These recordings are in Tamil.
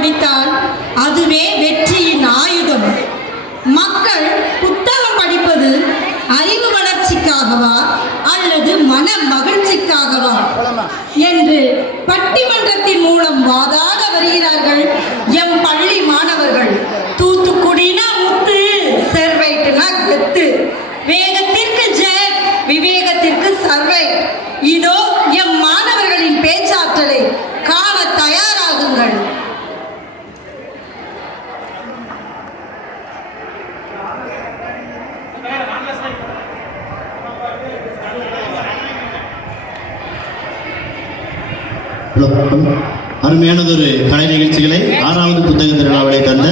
படித்தால் அதுவே வெற்றியின் ஆயுதம். மக்கள் புத்தகம் படிப்பது அறிவு வளர்ச்சிக்காகவா அல்லது மன மகிழ்ச்சிக்காகவா என்று பட்டிமன்றத்தின் மூலம் வாதாட வருகிறார்கள் எம் பள்ளி மாணவர்கள். தூத்துக்குடினா முத்து, செர்வைட்னா கெத்து, வேகத்திற்கு ஜெட், விவேகத்திற்கு சர்வைட். இதோ எம் மாணவர்களின் பேச்சாற்றலை காண தயாராகுங்கள். அருமையானதொரு கலை நிகழ்ச்சிகளை 6வது புத்தக திருவிழாவிலே தந்த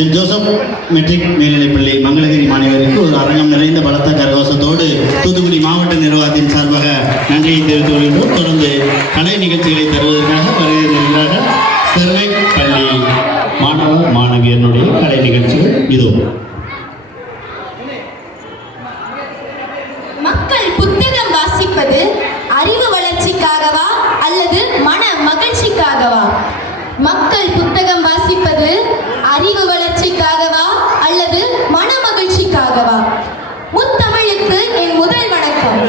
என் ஜோசப் மெட்ரிக் மேல்நிலைப்பள்ளி மங்களகிரி மாணவருக்கு ஒரு அரங்கம் நிறைந்த பலத்த கரகோஷத்தோடு தூத்துக்குடி மாவட்ட நிர்வாகத்தின் சார்பாக நன்றியை தெரிவித்துக் கொள்கின்றோம். தொடர்ந்து கலை நிகழ்ச்சிகளை தருவதற்காக வருகிறார்கள் செர்வை பள்ளி மாணவ மாணவியனுடைய கலை நிகழ்ச்சிகள் இதோ. மக்கள் புத்தகம் வாசிப்பது அறிவு வளர்ச்சிக்காகவா அல்லது மன மகிழ்ச்சிக்காகவா? மக்கள் புத்தகம் வாசிப்பது அறிவு வளர்ச்சிக்காகவா அல்லது மன மகிழ்ச்சிக்காகவா? முத்தமிழுக்கு என் முதல் வணக்கம்.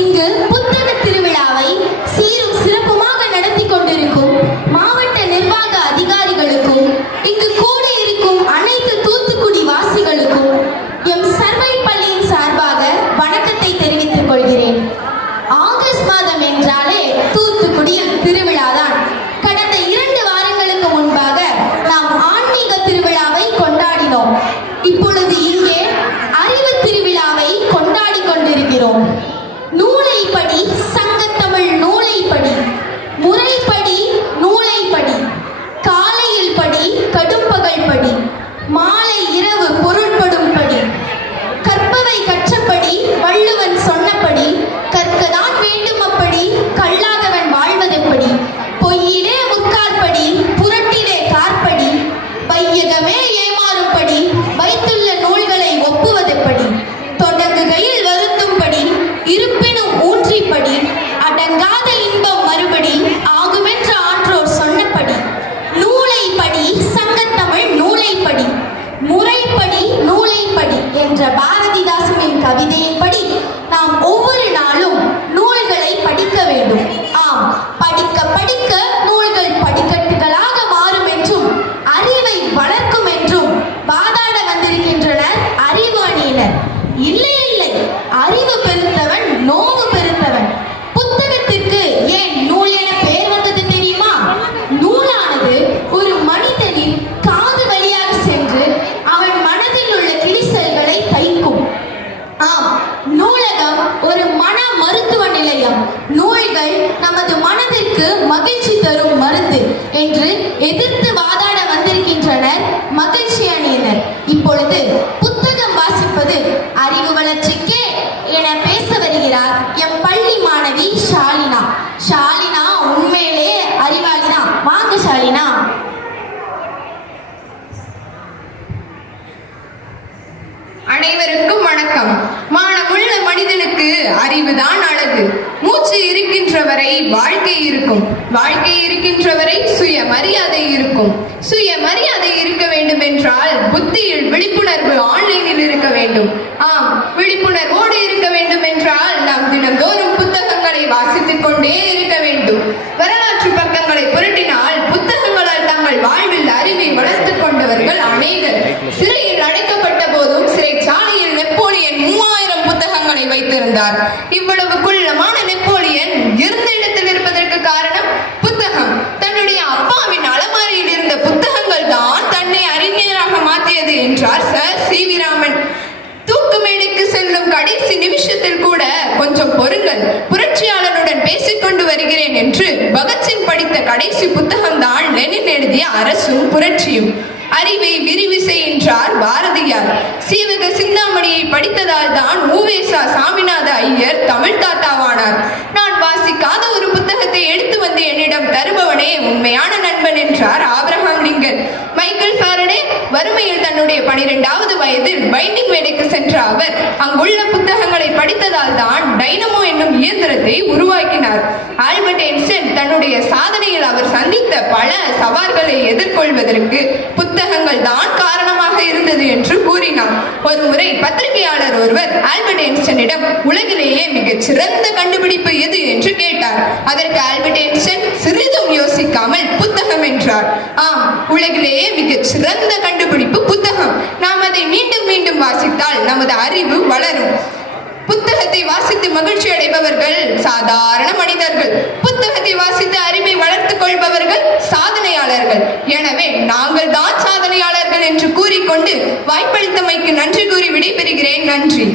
இங்கு புத்தக திருவிழாவை சீரும் சிறப்புமாக நடத்தி கொண்டிருக்கும் மாவட்ட நிர்வாக அதிகாரிகளுக்கும் இங்கு கூடியிருக்கும் அனைத்து தூத்துக்குடி வாசிகளுக்கும் எம் சர்வை பள்ளியின் சார்பாக வணக்கத்தை தெரிவித்துக் கொள்கிறேன். ஆகஸ்ட் மாதம் என்றாலே தூத்துக்குடியில் திருவிழாதான். கடந்த 2 வாரங்களுக்கு முன்பாக நாம் ஆன்மீக திருவிழாவை கொண்டாடினோம். இப்பொழுது இங்கே அறிவு திருவிழாவை கொண்டாடி கொண்டிருக்கிறோம். நூலைப்படி, சங்கத்தமிழ் நூலைப்படி, முறைப்படி நூலைப்படி, காலையில் படி, கடும்பகல் படி, மாலை இரவு பொருள்படும் படி, கற்பவை கற்றபடி, வள்ளுவன் சொன்னபடி, கற்கதான் வேண்டும் அப்படி, கல்லாதவன் வாழ்வதெப்படி, பொய்யிலே முற்காற்படி, புரட்டிலே காற்படி, வையகமே ஏமாறும்படி, வைத்துள்ள நூல்களை ஒப்புவதெப்படி, தொடங்குகையில் வருத்தும்படி, இருப்பினும் ஊன்றிப்படி, அடங்காத இன்பம் மறுபடி ஆகுமென்ற ஆன்றோர் சொன்னபடி, நூலைப்படி, சங்கத்தமிழ் நூலைப்படி, முறைப்படி நூலைப்படி என்ற பாரதிதாசனின் கவிதையின்படி நாம் ஒவ்வொரு நாளும் நூல்களை படிக்க வேண்டும். ஆம், படிக்க படிக்க நூல்கள் படிக்கட்டுகளாக மாறும் என்றும் அறிவை வளர்க்கும் என்றும் வாதாட வந்திருக்கின்றனர் அறிவு அணியினர். இல்லை இல்லை, அறிவு பெருத்தவன் நோவு பெருத்தவன். புத்தகத்திற்கு ஏன் நூல் என பெயர் வந்தது தெரியுமா? நூலானது ஒரு மனிதனின் காது வழியாக சென்று அவன் மனதில் உள்ள கிழிசல்களை தைக்கும். ஆம், நூலகம் ஒரு மன மருத்துவ நிலையம். நூல்கள் நமது மனதிற்கு மகிழ்ச்சி தரும் மருந்து என்று எதிர்த்து வாதாட வந்திருக்கின்றனர் மகிழ்ச்சி அணியினர். இப்பொழுது புத்தகம் வாசிப்பது அறிவு வளர்ச்சிக்கே என பேச வருகிறார் எம் பள்ளி மாணவி ஷாலினா. ஷாலினா உண்மையிலே அறிவாளிதான். வாங்க ஷாலினா. அனைவருக்கும் வணக்கம். மானமுள்ள மனிதனுக்கு அறிவுதான் அழகு. மூச்சு இருக்கின்றவரை வாழ்க்கை இருக்கும், வாழ்க்கை இருக்கின்றவரை சுயமரியாதை இருக்கும். சுயமரியாதை இருக்க வேண்டும் என்றால் புத்தியில் விழிப்புணர்வு ஆன்லைனில் இருக்க வேண்டும். ஆம், விழிப்புணர்வோடு இருக்க வேண்டும் என்றால் நாம் தினந்தோறும் புத்தகங்களை வாசித்துக் கொண்டே இருக்க வேண்டும். வரலாற்று பக்கங்களை புரட்டினால் புத்தகங்களால் தங்கள் வாழ்வில் அறிவை வளர்த்துக் கொண்டவர்கள் அநேகர். சிறையில் அடைக்கப்பட்ட போதும் சிறைச்சாலையில் நெப்போலியன் 3000 புத்தகங்களை வைத்திருந்தார். இவ்வளவு குள்ளமான நெப்போலியன் இருந்த இடத்தில் இருப்பதற்கு காரணம் புத்தகம். தன்னுடைய அப்பாவின் அலமாரியில் இருந்த புத்தகங்கள் தான் தன்னை அறிஞராக மாற்றியது என்றார் சர் சி.வி. ராமன். தூக்கு மேடைக்கு செல்லும் கடைசி நிமிஷத்தில் கூட கொஞ்சம் பொறுங்கள், புரட்சியாளனுடன் பேசிக்கொண்டு வருகிறேன் என்று பகத்சிங் படித்த கடைசி புத்தகம் தான் லெனின் எழுதிய அரசும் புரட்சியும். அறிவை விரிவு செய்கின்றார் பாரதியார். சீவக சிந்தாமணியை படித்ததால் தான் உவேசா சாமிநாத ஐயர் தமிழ் தாத்தாவானார். நான் வாசிக்காத ஒரு புத்தகத்தை எடுத்து வந்து என்னிடம் தருபவனே உண்மையான நண்பன் என்றார் ஆபிரகாம் லிங்கன். மைக்கேல் ஃபாரடே வறுமையில் தன்னுடைய 12வது வயதில் பைண்டிங் வேலைக்கு சென்ற அவர் அங்குள்ள புத்தகங்களை படித்ததால் தான் டைனமோ என்னும் இயந்திரத்தை உருவாக்கினார். ஆல்பர்ட் ஐன்ஸ்டைன் தன்னுடைய சாதனையில் அவர் சந்தித்த பல சவால்களை எதிர்கொள்வது தோன்றுவதற்கு புத்தகங்கள் தான் காரணமாக இருந்தது என்று கூறினார். ஒருமுறை பத்திரிகையாளர் ஒருவர் ஆல்பர்ட் ஐன்ஸ்டைனிடம் உலகிலேயே மிகச் சிறந்த கண்டுபிடிப்பு எது என்று கேட்டார். அதற்கு ஆல்பர்ட் ஐன்ஸ்டைன் சிறிதும் யோசிக்காமல் புத்தகம் என்றார். ஆம், உலகிலேயே மிகச் சிறந்த கண்டுபிடிப்பு புத்தகம். நாம் அதை மீண்டும் மீண்டும் வாசித்தால் நமது அறிவு வளரும். புத்தகத்தை வாசித்து மகிழ்ச்சி அடைபவர்கள் சாதாரண மனிதர்கள். புத்தகத்தை வாசித்து அறிவை வளர்த்துக் கொள்பவர்கள் சாதனையாளர்கள். எனவே நாங்கள் தான் சாதனையாளர்கள் என்று கூறிக்கொண்டு வாய்ப்பளித்தமைக்கு நன்றி கூறி விடைபெறுகிறேன். நன்றி.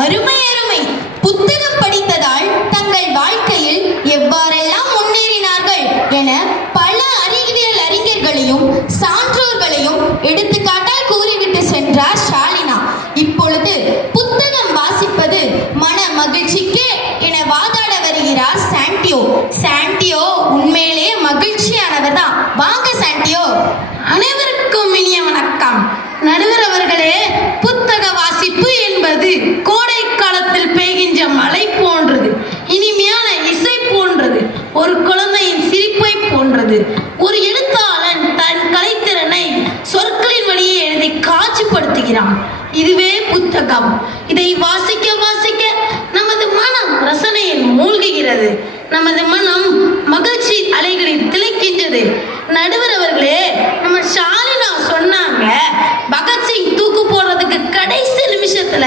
அருமை அருமை. புத்தகம் படித்ததால் தங்கள் வாழ்க்கையில் எவ்வாறெல்லாம் முன்னேறினார்கள் என பல அறிவியல் அறிஞர்களையும் சான்றோர்களையும் எடுத்துக்காட்டால் கூறிவிட்டு சென்றார் ஷாலினா. இப்பொழுது புத்தகம் வாசிப்பது மன மகிழ்ச்சிக்கே என வாதாட வருகிறார் சாண்டியோ. சாண்டியோ உண்மையிலே மகிழ்ச்சியானவர் தான். வாங்க சாண்டியோ. அனைவருக்கும் இனிய வணக்கம். நடுவர் அவர்களே, புத்தக வாசிப்பு என்பது கோடை காலத்தில் பெய்கின்ற மழை போன்றது, இனிமையான இசை போன்றது, ஒரு குழந்தையின் சிரிப்பை போன்றது. ஒரு எழுத்தாளன் தன் கலைத்திறனை சொற்களின் வழியே எழுதி காட்சிப்படுத்துகிறான். இதுவே புத்தகம். இதை வாசிக்க வாசிக்க நமது மனம் ரசனையில் மூழ்குகிறது, நமது மனம் மகிழ்ச்சி அலைகளில் திளைக்கின்றது. நடுவர் அவர்களே, நம்ம ஷாலினா சொன்னாங்க, பகத்சிங் தூக்கு போடுறதுக்கு கடைசி நிமிஷத்துல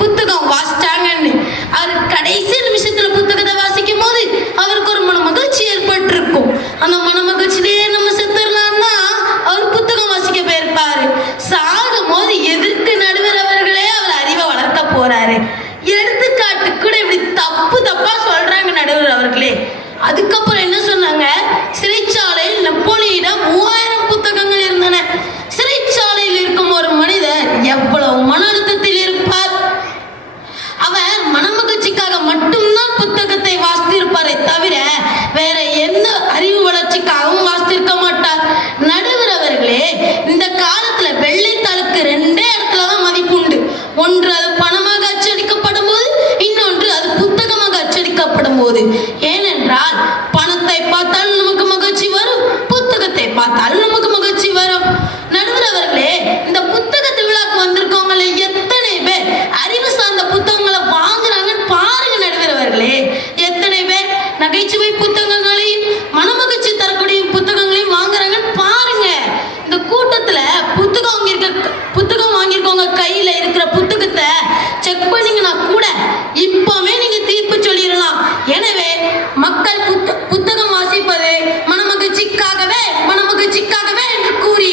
புத்தகம் வாசிச்சாங்கன்னு. அவர் கடைசி நிமிஷத்துல புத்தகத்தை வாசிக்கும் போது அவருக்கு ஒரு மன மகிழ்ச்சி ஏற்பட்டிருக்கும். அந்த மன மகிழ்ச்சியிலேயே நம்ம செத்துடலாம்னா அவர் புத்தகம் வாசிக்க போயிருப்பாரு. சாகும் போது எதற்கு நடுவர் அவர்களே அவர் அறிவை வளர்க்க போறாரு? எடுத்துக்காட்டு கூட இப்படி தப்பு தப்பா சொல்றாங்க நடுவர் அவர்களே. அதுக்கப்புறம் என்ன சொன்னாங்க? சிறைச்சாலையில் நெப்போலியிடம் 3000 புத்தகங்கள் இருந்தன. சிறைச்சாலையில் இருக்கும் ஒரு மனிதர் எவ்வளவு மன அழுத்தத்தில் இருப்பார். அவர் மனமகிழ்ச்சிக்காக மட்டும்தான் புத்தகத்தை வாசித்திருப்பாரே தவிர வேற எந்த அறிவு வளர்ச்சிக்காகவும் வாசித்திருக்க மாட்டார். நடுவர் அவர்களே, இந்த காலத்துல வெள்ளைத்தாளுக்கு 2 இடத்துல தான் மதிப்பு உண்டு. ஒன்று அது பணமாக அச்சடிக்கப்படும் போது, இன்னொன்று அது புத்தகமாக அச்சடிக்கப்படும் போது. ஏனென்றால் பணத்தை பார்த்தால் நமக்கு மகிழ்ச்சி வரும், புத்தகத்தை பார்த்தால் நமக்கு மகிழ்ச்சி வரும். நடுவர் அவர்களே, இந்த புத்தக திருவிழாக்கு வந்திருக்கவங்கள எத்தனை பேர் அறிவு சார்ந்த புத்தகங்களை வாங்குறாங்கன்னு பாருங்க நடுவர் அவர்களே. எத்தனை பேர் நகைச்சுவை புத்தகங்களையும் மனமகிழ்ச்சி தரக்கூடிய புத்தகங்களையும் வாங்குறாங்கன்னு பாருங்க. இந்த கூட்டத்துல புத்தகம் வாங்கியிருக்கவங்க கையில இருக்கிற புத்தகத்தை செக் பண்ணீங்கன்னா கூட இப்பவே நீங்க தீர்ப்பு சொல்லிடலாம். எனவே மக்கள் புத்தகம் வாசிப்பது மனமகிழ்ச்சிக்காகவே என்று கூறி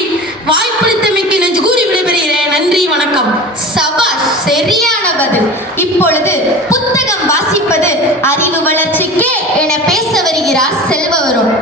வாய்ப்பளித்தமைக்கு நன்றி கூறி விடைபெறுகிறேன். நன்றி, வணக்கம். சபாஷ், சரியான பதில். இப்பொழுது புத்தகம் வாசிப்பது அறிவு வளர்ச்சிக்கே என பேச வருகிறார் செல்வவரும்.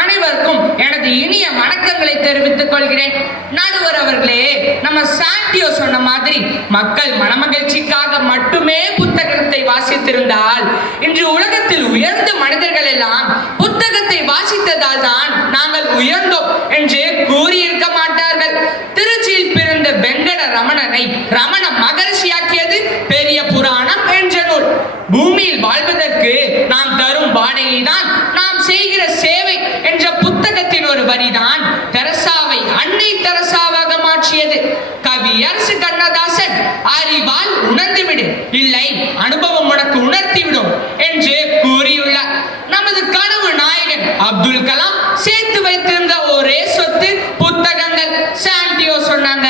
அனைவருக்கும் எனது இனிய வணக்கங்களை தெரிவித்துக் கொள்கிறேன். நடுவர் அவர்களே, நம்ம சாண்டியோ சொன்ன மாதிரி மக்கள் மனமகிழ்ச்சிக்காக மட்டுமே புத்தகத்தை வாசித்திருந்தால் இன்று உலகத்தில் உயர்ந்த மனிதர்கள் எல்லாம் புத்தகத்தை வாசித்ததால் தான் நாங்கள் உயர்ந்தோம் என்று கூறியிருக்க மாட்டார்கள். திருச்சியில் பிறந்த வெங்கட ரமணனை ரமண மகர்ஷியாக்கியது பெரிய புராணம் என்ற நூல். பூமியில் வாழ்வதற்கு நாம் தரும் வாடகை தான் நாம் செய்கிற சேவை என்ற புத்தகத்தின் ஒரு வரிதான் தெரசாவை அன்னை தெரசாவாக மாற்றியது. கவியரசு கண்ணதாசன் அறிவால் உணர்ந்துவிடு, இல்லை அனுபவம் உனக்கு உணர்த்திவிடும் என்று கூறியுள்ளார். நமது கனவு நாயகன் அப்துல் கலாம் சேர்த்து வைத்திருந்த ஒரே சொத்து புத்தகங்கள். சாண்டியோ சொன்னாங்க,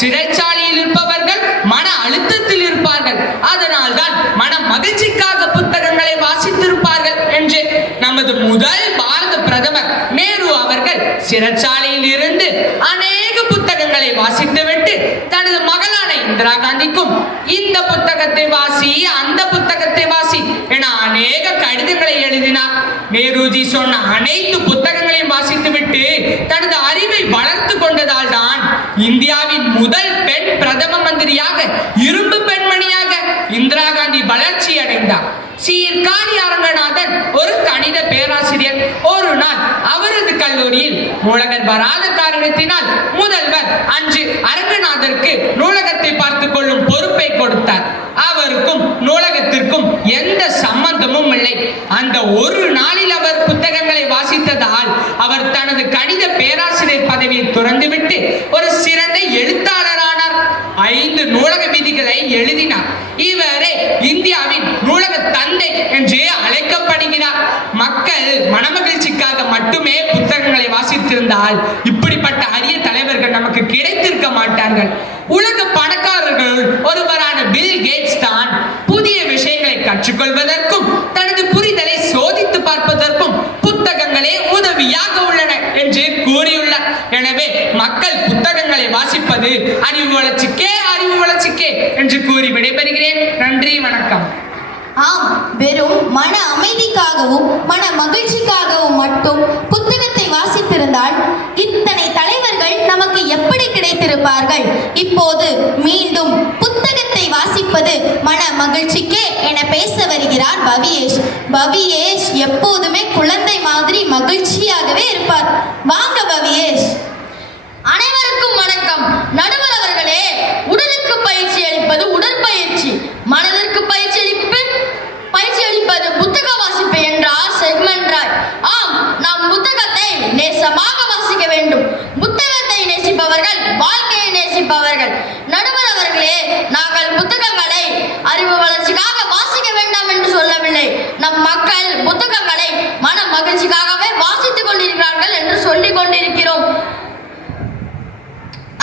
சிறைச்சாலையில் இருப்பவர்கள் மன அழுத்தத்தில் இருப்பார்கள், அதனால் தான் மன மகிழ்ச்சிக்காக புத்தகங்களை வாசித்திருப்பார்கள் என்று. நமது முதல் பாரத பிரதமர் நேரு அவர்கள் சிறைச்சாலையில் இருந்து அநேக புத்தகங்களை வாசித்துவிட்டு தனது மகளான இந்திரா காந்திக்கும் இந்த புத்தகத்தை வாசி, அந்த புத்தகத்தை வாசி என அநேக கடிதங்களை எழுதினார். நேருஜி சொன்ன அனைத்து புத்தகங்களையும் வாசித்துவிட்டு தனது அறிவை வளர்த்து கொண்டதால் தான் இந்தியாவின் முதல் பெண் பிரதம மந்திரியாக, இரும்பு பெண்மணியாக இந்திரா காந்தி வளர்ச்சி அடைந்தார். சீர்காழி அரங்கநாதன் ஒரு கணித பேராசிரியர் ஒரு நாள் அவரது கல்லூரி கல்லூரியில் நூலகர் வராத காரணத்தினால் முதல்வர் அன்று அரங்கநாதருக்கு நூலகத்தை பார்த்துக் கொள்ளும் பொறுப்பை கொடுத்தார். அவருக்கும் நூலகத்திற்கும் எந்த சம்பந்தமும் இல்லை. அந்த ஒரு நாளில் அவர் புத்தகங்களை வாசித்ததால் அவர் தனது கணித பேராசிரியர் பதவியை துறந்துவிட்டு ஒரு சிறந்த எழுத்தாளரானார். 5 நூலக விதிகளை எழுதினார். இவரே இந்தியாவின் நூலக தந்தை என்று அழைக்கப்படுகிறார். மக்கள் மனமகிழ்ச்சிக்காக மட்டுமே புத்தகங்களை வாசித்திருந்தால் இப்படிப்பட்ட அரிய தலைவர்கள் நமக்கு கிடைத்திருக்க மாட்டார்கள். உலக பணக்காரர்கள் ஒருவரான பில் கேட்ஸ் தான் புதிய விஷயங்களை கற்றுக்கொள்வதற்கும் தனது புரிதலை சோதித்து பார்ப்பதற்கும் புத்தகங்களே உதவியாக உள்ளன என்று கூறியுள்ளார். எனவே மக்கள் புத்தகங்களை வாசிப்பது அறிவு வளர்ச்சிக்கே என்று கூறி விடைபெறுகிறேன். நன்றி, வணக்கம். ஆம், வெறும் மன அமைதிக்காகவும் மன மகிழ்ச்சிக்காகவும் மட்டும் புத்தகத்தை வாசித்திருந்தால் இத்தனை தலைவர்கள் நமக்கு எப்படி கிடைத்திருப்பார்கள்? இப்போது மீண்டும் புத்தகத்தை வாசிப்பது மன மகிழ்ச்சிக்கே என பேச வருகிறார் பவியேஷ். பவியேஷ் எப்போதுமே குழந்தை மாதிரி மகிழ்ச்சியாகவே இருப்பார். வாங்க பவியேஷ். அனைவருக்கும் வணக்கம். நடுவர் அவர்களே, உடலுக்கு பயிற்சி அளிப்பது உடற்பயிற்சி, மனதிற்கு பயிற்சி அளிப்பது புத்தக வாசிப்பு என்றார் செக்மன் ராய். ஆம், நாம் புத்தகத்தை நேசமாக வாசிக்க வேண்டும். புத்தகத்தை நேசிப்பவர்கள் வாழ்க்கையை நேசிப்பவர்கள். நடுவர் அவர்களே, நாங்கள் புத்தகங்களை அறிவு வளர்ச்சிக்காக வாசிக்க வேண்டாம் என்று சொல்லவில்லை. நம் மக்கள் புத்தகங்களை மன மகிழ்ச்சிக்காகவே வாசித்துக் கொண்டிருக்கிறார்கள் என்று சொல்லிக் கொண்டிருக்கிறோம்.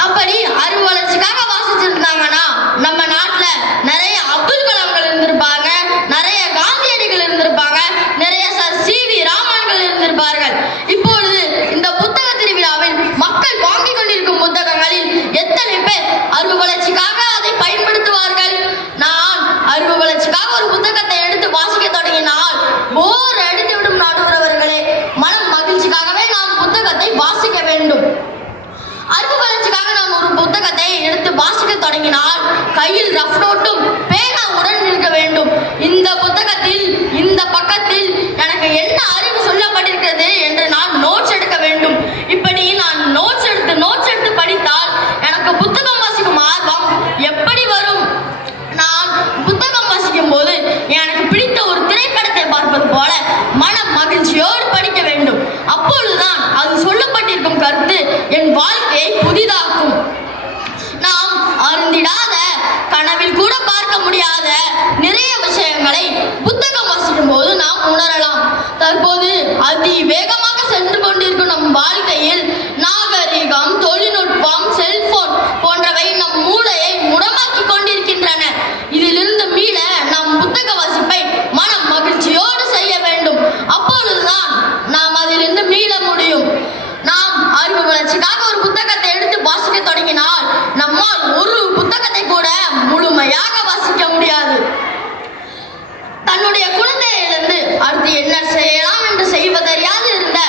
அப்படி அறிவு வளர்ச்சிக்காக வாசிச்சிருந்தாங்கன்னா நம்ம நாட்டுல நிறைய அப்துல் கலாம்கள் இருந்திருப்பாங்க, நிறைய காந்தியடிகள் இருந்திருப்பாங்க, நிறைய சர் சி.வி. ராமன்கள் இருந்திருப்பார்கள். இப்பொழுது இந்த புத்தக திருவிழாவில் மக்கள் வாங்கிக் கொண்டிருக்கும் புத்தகங்களில் எத்தனை பேர் அறிவு வளர்ச்சிக்காக அதை பயன்படுத்துவார்கள்? நான் அறிவு வளர்ச்சிக்காக ஒரு புத்தகத்தை எடுத்து வாசிக்க தொடங்கினால் போர் அடித்துவிடும். நடுவரவர்களே, மனம் மகிழ்ச்சிக்காகவே நாம் புத்தகத்தை வாசிக்க வேண்டும். அறிவு வளர்ச்சிக்காக நான் ஒரு புத்தகத்தை எடுத்து வாசிக்க தொடங்கினால் கையில் ரஃப் நோட்டும் பேனாவுடன் இருக்க வேண்டும். இந்த புத்தகத்தில் இந்த பக்கத்தில் எனக்கு என்ன அறிவு சொல்லப்பட்டிருக்கிறது என்று நான் நோட்ஸ் எடுக்க வேண்டும். இப்படி நான் நோட்ஸ் எடுத்து படித்தால் எனக்கு புத்தகம் வாசிக்கும் ஆர்வம் எப்படி வரும்? நான் புத்தகம் வாசிக்கும் போது எனக்கு பிடித்த ஒரு திரைப்படத்தை பார்ப்பது போல மன மகிழ்ச்சியோடு படிக்க வேண்டும். அப்பொழுதுதான் அது சொல்லப்பட்டிருக்கும் கருத்து என் வாழ்க்கையை புதிதாக்கும். நாம் அருந்திடாத, கனவில் கூட பார்க்க முடியாத நிறைய விஷயங்களை புத்தகம் வாசிக்கும் போது நாம் உணரலாம். தற்போது அதி வேகமாக சென்று கொண்டிருக்கும் நம் வாழ்க்கையில் நாகரிகம், தொழில்நுட்பம், செல்போன் போன்றவை நம் மூளையை முடமாக்கி கொண்டிருக்கின்றன. இதிலிருந்து மீள நாம் புத்தக வாசிப்பை மன மகிழ்ச்சியோடு செய்ய வேண்டும். அப்பொழுதுதான் நாம் அதிலிருந்து மீள முடியும். நாம் அறிவு வளர்ச்சிக்காக ஒரு புத்தகத்தை எடுத்து வாசிக்க தொடங்கினால் நம்மால் ஒரு புத்தகத்தை கூட முழுமையாக வாசிக்க முடியாது. தன்னுடைய குழந்தையிலிருந்து அடுத்து என்ன செய்யலாம் என்று செய்வதறியாது இருந்த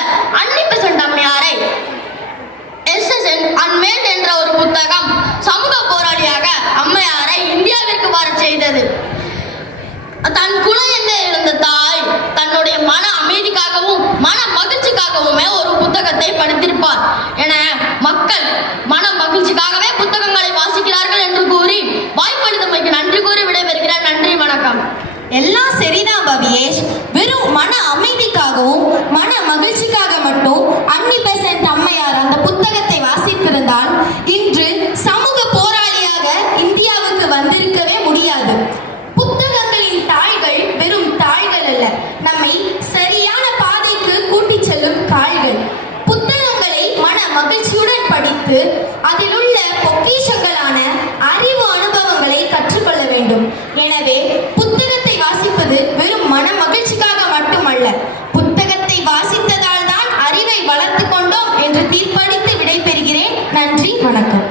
அன்னிபெசன்ட் அம்மையாரை எஸ்எஸ்என் அன்மேல்ட் என்ற ஒரு புத்தகம் சமூக போராளியாக அம்மையாரை இந்தியாவிற்கு வர செய்தது. தன் குழந்தை இருந்த தாய் தன்னுடைய மன அமைதிக்காகவும் மன மகிழ்ச்சிக்காகவுமே ஒரு புத்தகத்தை படித்திருப்பார் என மக்கள் மன மகிழ்ச்சிக்காகவே புத்தகங்களை வாசிக்கிறார்கள் என்று கூறி வாய்ப்பளித்தமைக்கு நன்றி கூறி விடைபெறுகிறேன். நன்றி, வணக்கம். எல்லாம் சரிதான் பவியேஷ். வெறும் மன அமைதிக்காகவும் மன மகிழ்ச்சிக்காக மட்டும் அன்னிபெசன்ட் அம்மையார் அந்த புத்தகத்தை வாசித்திருந்தால் இன்று சமூக போராளியாக இந்தியாவுக்கு வந்திருக்கவே முடியாது. புத்தகங்களின் தாள்கள் வெறும் தாள்கள் அல்ல, நம்மை சரியான பாதைக்கு கூட்டிச் செல்லும் கால்கள். புத்தகங்களை மன மகிழ்ச்சியுடன் படித்து அதில் உள்ள பொக்கிஷங்களான அறிவு அனுபவங்களை கற்றுக்கொள்ள வேண்டும். எனவே புத்தகத்தை வாசிப்பது வெறும் மன மகிழ்ச்சிக்காக மட்டுமல்ல, புத்தகத்தை வாசித்ததால் தான் அறிவை வளர்த்து கொண்டோம் என்று தீர்ப்பளித்து விடைபெறுகிறேன். நன்றி, வணக்கம்.